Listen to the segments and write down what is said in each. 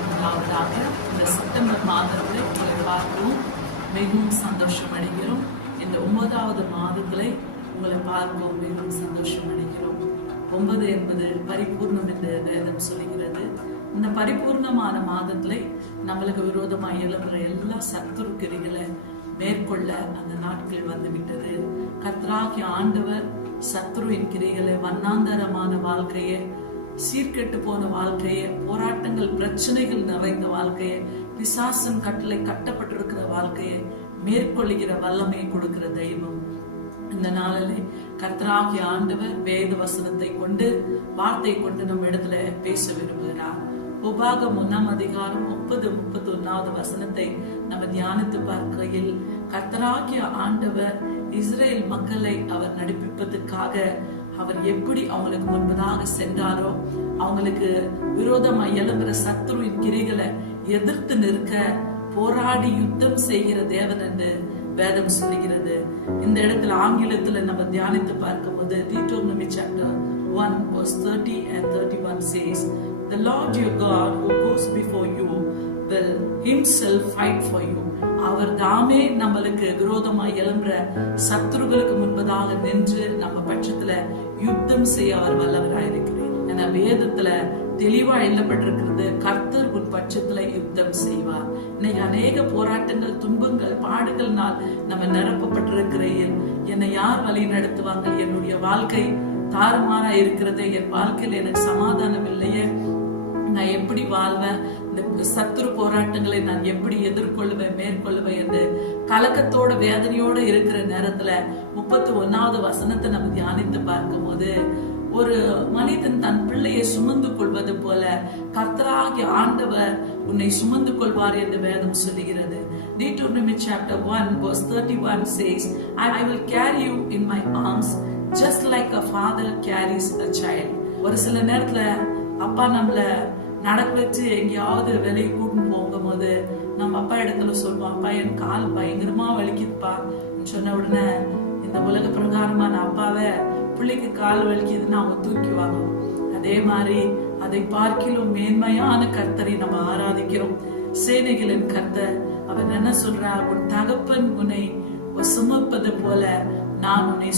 உண்டாவதாக. இந்த செப்டம்பர் மாதத்தில் உங்களை பார்க்கவும் மிகவும் சந்தோஷம் அடைகிறோம். இந்த 9வது மாதத்திலே உங்களை பார்க்கவும் மிகவும் சந்தோஷம் அடைகிறோம். 9 என்பது பரிபூர்ணம் என்று வேதம் சொல்கிறது. இந்த பரிபூர்ணமான மாதத்திலே நம்மளுக்கு விரோதமாக எழுப்புற எல்லா சத்துரு கிரிகளை மேற்கொள்ள அந்த நாட்கள் வந்து விட்டது. கர்த்தராகிய ஆண்டவர் சத்துருவின் கிரிகளை, வண்ணாந்தரமான வாழ்க்கையை, சீர்கெட்டு போன வாழ்க்கையை, போராட்டங்கள் பிரச்சனைகள் நிறைந்த வாழ்க்கையை, பிசாசன் கட்டளை கட்டப்பட்டிருக்கிற வாழ்க்கையை மேற்கொள்ளுகிற வல்லமை கொடுக்கிற தெய்வம். இந்த நாளிலே கர்த்தராகிய ஆண்டவர் வேத வசனத்தை கொண்டு, வார்த்தை கொண்டு நம்ம இடத்துல பேச விரும்புகிறார். உபாகம் 1ஆம் அதிகாரம் 30-31 வசனத்தை நம்ம தியானித்து பார்க்கையில், கர்த்தராகிய ஆண்டவர் இஸ்ரேல் மக்களை அவர் நடிப்பிப்பதற்காக அவர் எப்படி அவங்களுக்கு முன்பதாக சென்றாரோ, அவங்களுக்கு விரோதமா எழும்புற சத்துருவின் கிரிகளை எதிர்த்து நிற்க போராடி யுத்தம் செய்கிற தேவன் என்று வேதம் சொல்லுகிறது. இந்த இடத்துல ஆங்கிலத்துல நம்ம தியானித்து பார்க்கும் போது Deuteronomy chapter 1 verse 30 and 31 says, "The Lord your God who goes before you will himself fight for you." அவர் தாமே நம்மளுக்கு விரோதமாய் எழும்புற சத்துருகளுக்கு முன்பதாக நின்று நம்ம பட்சத்துல யுத்தம் செய்ய அவர் வல்லவராயிருக்கிறார். ஏன்னா வேதத்துல தெளிவா எழுதப்பட்டிருக்கிறது, கர்த்தர் உன் பட்சத்துல யுத்தம் செய்வார். இன்னைக்கு அநேக போராட்டங்கள், துன்பங்கள், பாடுகள்னால் நம்ம நிரப்பப்பட்டிருக்கிறேன். என்னை யார் வழி நடத்துவாங்க? என்னுடைய வாழ்க்கை தாறுமாறா இருக்கிறது, என் வாழ்க்கையில எனக்கு சமாதானம் இல்லையே, நான் எப்படி வாழ்வேன், இந்த சத்துரு போராட்டங்களை நான் எப்படி எதிர்கொள்வேன், மேற்கொள்வேன் என்று கலக்கத்தோட வேதனையோட இருக்கிற நேரத்துல 31வது வசனத்தை நம்ம தியானித்து பார்க்கும் போது, ஒரு மனிதன் தன் பிள்ளையை சுமந்து கொள்வது போல கர்த்தராகிய ஆண்டவர் உன்னை சுமந்து கொள்வார் என்று வேதம் சொல்லுகிறது. Deuteronomy chapter 1 verse 31 says, "I will carry you in my arms just like a father carries a child." ஒரு சில நேரத்துல அப்பா நம்மள நடக்க வச்சு எங்கேயாவது வெளியே கூட்டின்னு போகும்போது நம்ம அப்பா இடத்துல சொல்லுவோம், அப்பா என் கால் பயங்கரமா வலிக்குதுப்பா சொன்ன உடனே இந்த உலக பிரகாரமான அப்பாவை பிள்ளைக்கு கால் வலிக்குதுன்னு அவங்க தூக்கிவாங்க. அதே மாதிரி அதை பார்க்கிலும் மேன்மையான கர்த்தரை நம்ம ஆராதிக்கிறோம். சேனைகளின் கர்த்தர் அவர் என்ன சொல்றார்? உன் தகப்பன் உன்னை சுமப்பது போல நான் உன்னை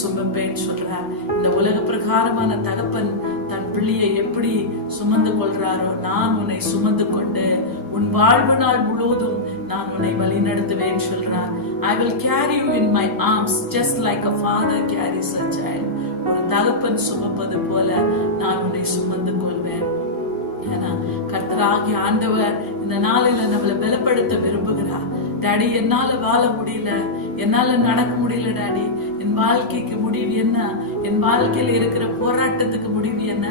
சுமப்பேன் சொல்றார். இந்த உலக பிரகாரமான தகப்பன் தன் பிள்ளையை எப்படி சுமந்து கொள்றாரோ, நான் உன்னை சுமந்து கொண்டு உன் வாழ்வு நாள் முழுவதும் நான் உன்னை வழி நடத்துவேன் சொல்றார். I will carry you in my arms just like a father carries a child. ஒரு தகப்பன் சுமப்பது போல நான் உன்னை சுமந்து கொள்வேன். ஏன்னா கர்த்தராகிய ஆண்டவர் இந்த நாளில நம்மளை பலப்படுத்த விரும்புகிறார். டாடி, என்னால வாழ முடியல, என்னால நடக்க முடியல டாடி, என் வாழ்க்கைக்கு முடிவு என்ன, என் வாழ்க்கையில இருக்கிற போராட்டத்துக்கு முடிவு என்ன,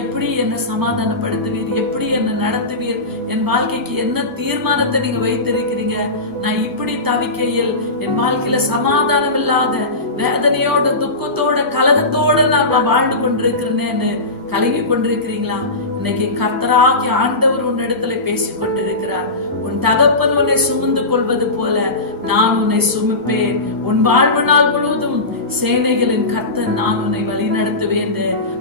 எப்படி என்ன சமாதானப்படுத்துவீர், எப்படி என்ன நடத்துவீர், என் வாழ்க்கைக்கு என்ன தீர்மானத்தை நீங்க வைத்திருக்கிறீங்க, நான் இப்படி தவிக்கையில் என் வாழ்க்கையில சமாதானம் இல்லாத வேதனையோட துக்கத்தோட கலகத்தோட நான் வாழ்ந்து கொண்டிருக்கிறேன்னு கலங்கி கொண்டிருக்கிறீங்களா? இன்னைக்கு கர்த்தராகிய ஆண்டவர் உன்னிடத்துல பேசிக் கொண்டிருக்கிறார். உன் தகப்பன் உன்னை சுமந்து கொள்வது போல நான் உன்னை சுமப்பேன். உன் வாழ்வு நாள் முழுவதும் சேனைகளின் கர்த்தர் நான் உன்னை வழி நடத்துவேன்.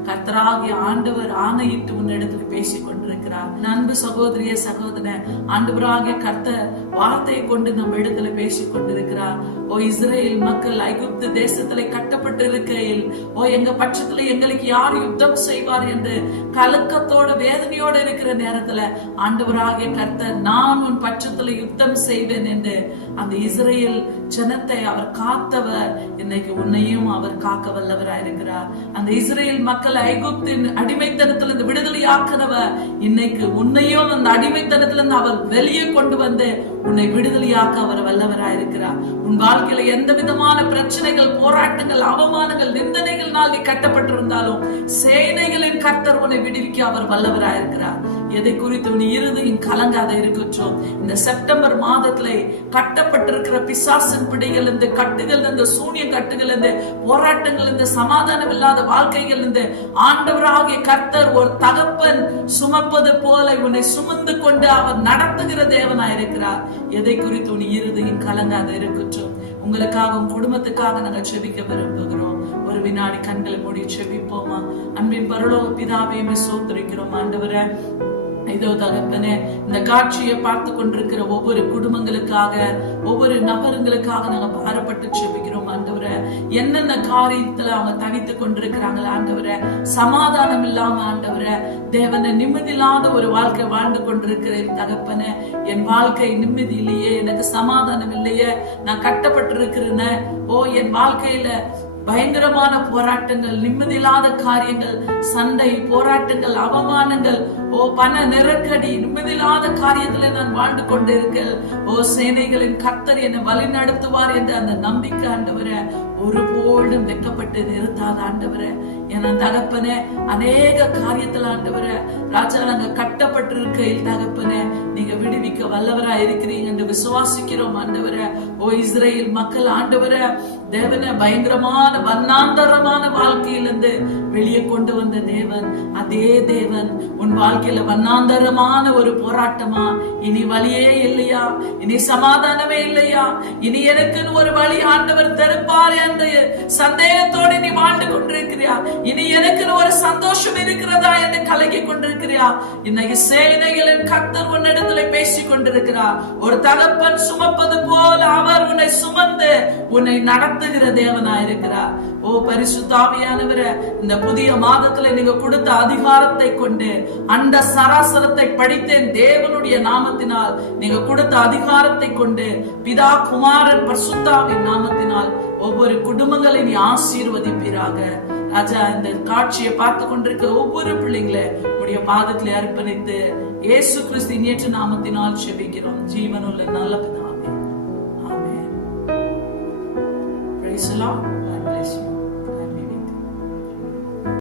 கர்த்தராகிய ஆண்டவர் ஆணையிட்டு உன்னிடத்துல பேசிக் கொண்டிருக்கிறார். அன்பு சகோதரிய சகோதரன், ஆண்டவராகிய கர்த்தர் வார்த்தையை கொண்டு நம்ம இடத்துல பேசிக் கொண்டிருக்கிறார். ஓ இஸ்ரேல் மக்கள் ஐகுப்து தேசத்துல கட்டப்பட்டு இருக்கையில், ஓ எங்க பட்சத்துல எங்களுக்கு யார் யுத்தம் செய்வார் என்று கலக்கத்தோட வேதனையோட இருக்கிற நேரத்துல ஆண்டவராகிய கர்த்தர் நான் உன் பட்சத்துல யுத்தம் செய்வேன் என்று அந்த இஸ்ரேல் ஜனத்தை அவர் காத்தவர். இன்னைக்கு உன்னையும் அவர் காக்க வல்லவராயிருக்கிறார். அந்த இஸ்ரேல் மக்கள் ஐகுப்தின் அடிமைத்தனத்திலிருந்து விடுதலையாக்குறவர். இன்னைக்கு உன்னையும் அந்த அடிமைத்தனத்திலிருந்து அவர் வெளியே கொண்டு வந்து உன்னை விடுதலையாக்க அவர் வல்லவராயிருக்கிறார். உன் வாழ்க்கையில எந்த விதமான பிரச்சனைகள், போராட்டங்கள், அவமானங்கள், நிந்தனைகள்னால் நீ கட்டப்பட்டிருந்தாலும் சேனைகளின் கர்த்தர் உன்னை விடுவிக்க அவர் வல்லவராயிருக்கிறார். எதை குறித்து நீ இருதயம் கலங்காத இருக்கட்டும். இந்த செப்டம்பர் மாதத்திலே கட்டப்பட்டிருக்கிற பிசாசின் பிடிகள், இந்த கட்டுகள், இந்த சூனிய கட்டுகள், இந்த போராட்டங்கள், இந்த சமாதானம் இல்லாத வாழ்க்கைகள், இந்த ஆண்டவராகிய கர்த்தர் ஒரு தகப்பன் சுமப்பது போல உன்னை சுமந்து கொண்டு அவர் நடத்துகிற தேவனாயிருக்கிறார். எதை குறித்து நீ இருதயம் கலங்காத இருக்கட்டும். உங்களுக்காகவும் குடும்பத்துக்காக நாங்கள் செபிக்க விரும்புகிறோம். ஒரு வினாடி கண்களை மூடி செபிப்போமா? அன்பின் பரலோக பிதாவே, சோத்திரிக்கிறோம் ஆண்டவரே. இதோ தகப்பனே, இந்த காட்சியை பார்த்து கொண்டிருக்கிற ஒவ்வொரு குடும்பங்களுக்காக, ஒவ்வொரு நபருங்களுக்காக நாங்க பாரப்பட்டு செபிக்கிறோம் ஆண்டவரே. என்னென்ன காரியத்துல அவங்க தவித்து கொண்டிருக்கிறாங்களா ஆண்டவரே, சமாதானம் இல்லாம ஆண்டவரே, தேவனை நிம்மதியில்லாத ஒரு வாழ்க்கை வாழ்ந்து கொண்டிருக்கிறேன் தகப்பனே. என் வாழ்க்கை நிம்மதி இல்லையே, எனக்கு சமாதானம் இல்லையே, நான் கட்டப்பட்டிருக்கிறேன், என் வாழ்க்கையில பயங்கரமான போராட்டங்கள், நிம்மதியில்லாத காரியங்கள், சண்டை, போராட்டங்கள், அவமானங்கள், பண நெருக்கடி, நிம்மதியில்லாத காரியத்துல நான் வாழ்ந்து கொண்டிருக்கேன். சேனைகளின் கர்த்தர் என்னை வழி நடத்துவார் என்ற அந்த நம்பிக்கை ஆண்டவரே ஒருபோதும் வெட்கப்பட்டு நிறுத்தாத ஆண்டவரே. என தகப்பனே, அநேக காரியத்துல ஆண்டவரே ராஜா நாங்க கட்டப்பட்டிருக்கையில் தகப்பனே நீங்க விடுவிக்க வல்லவரா இருக்கிறீங்க என்று விசுவாசிக்கிறோம் ஆண்டவரே. இஸ்ரேல் மக்கள் ஆண்டவரே தேவனை பயங்கரமான வண்ணாந்தரமான வாழ்க்கையிலிருந்து வெளியே கொண்டு வந்த தேவன், அதே தேவன் உன் வாழ்க்கையில வண்ணாந்தரமான ஒரு போராட்டமா, இனி வழியே இல்லையா, இனி சமாதானமே இல்லையா, இனி எனக்குன்னு ஒரு வழி ஆண்டவர் திறப்பார் என்ற சந்தேகத்தோடு நீ வாழ்ந்து கொண்டிருக்கிறியா, இனி எனக்குன்னு ஒரு சந்தோஷம் இருக்கிறதா என்று கலங்கி கொண்டிருக்கிறியா, இன்னைக்கு சேனைகளின் கர்த்தர் உன்னிடத்துல பேசிக் கொண்டிருக்கிறார். ஒரு தகப்பன் சுமப்பது போல அவர் உன்னை சுமந்து உன்னை நடத்துகிற தேவனா இருக்கிறார். பரிசுத்த ஆவியானவரே, இந்த புதிய மாதத்துல நீங்க கொடுத்த அதிகாரத்தை கொண்டு அந்த சராசரத்தை படித்தேன் தேவனுடைய நாமத்தினால், நீங்க கொடுத்த அதிகாரத்தை கொண்டு பிதா குமாரன் பரிசுத்த ஆவியின் நாமத்தினால் ஒவ்வொரு குடும்பங்களை நீ ஆசீர்வதிப்பீராக ராஜா. இந்த காட்சியை பார்த்து கொண்டிருக்கிற ஒவ்வொரு பிள்ளைங்களை உடைய பாதத்திலே அர்ப்பணித்து இயேசு கிறிஸ்துவின் ஏற்ற நாமத்தினால் ஜெபிக்கிறோம் ஜீவனுள்ள நல்ல பிதாவே, ஆமென். Praise the Lord.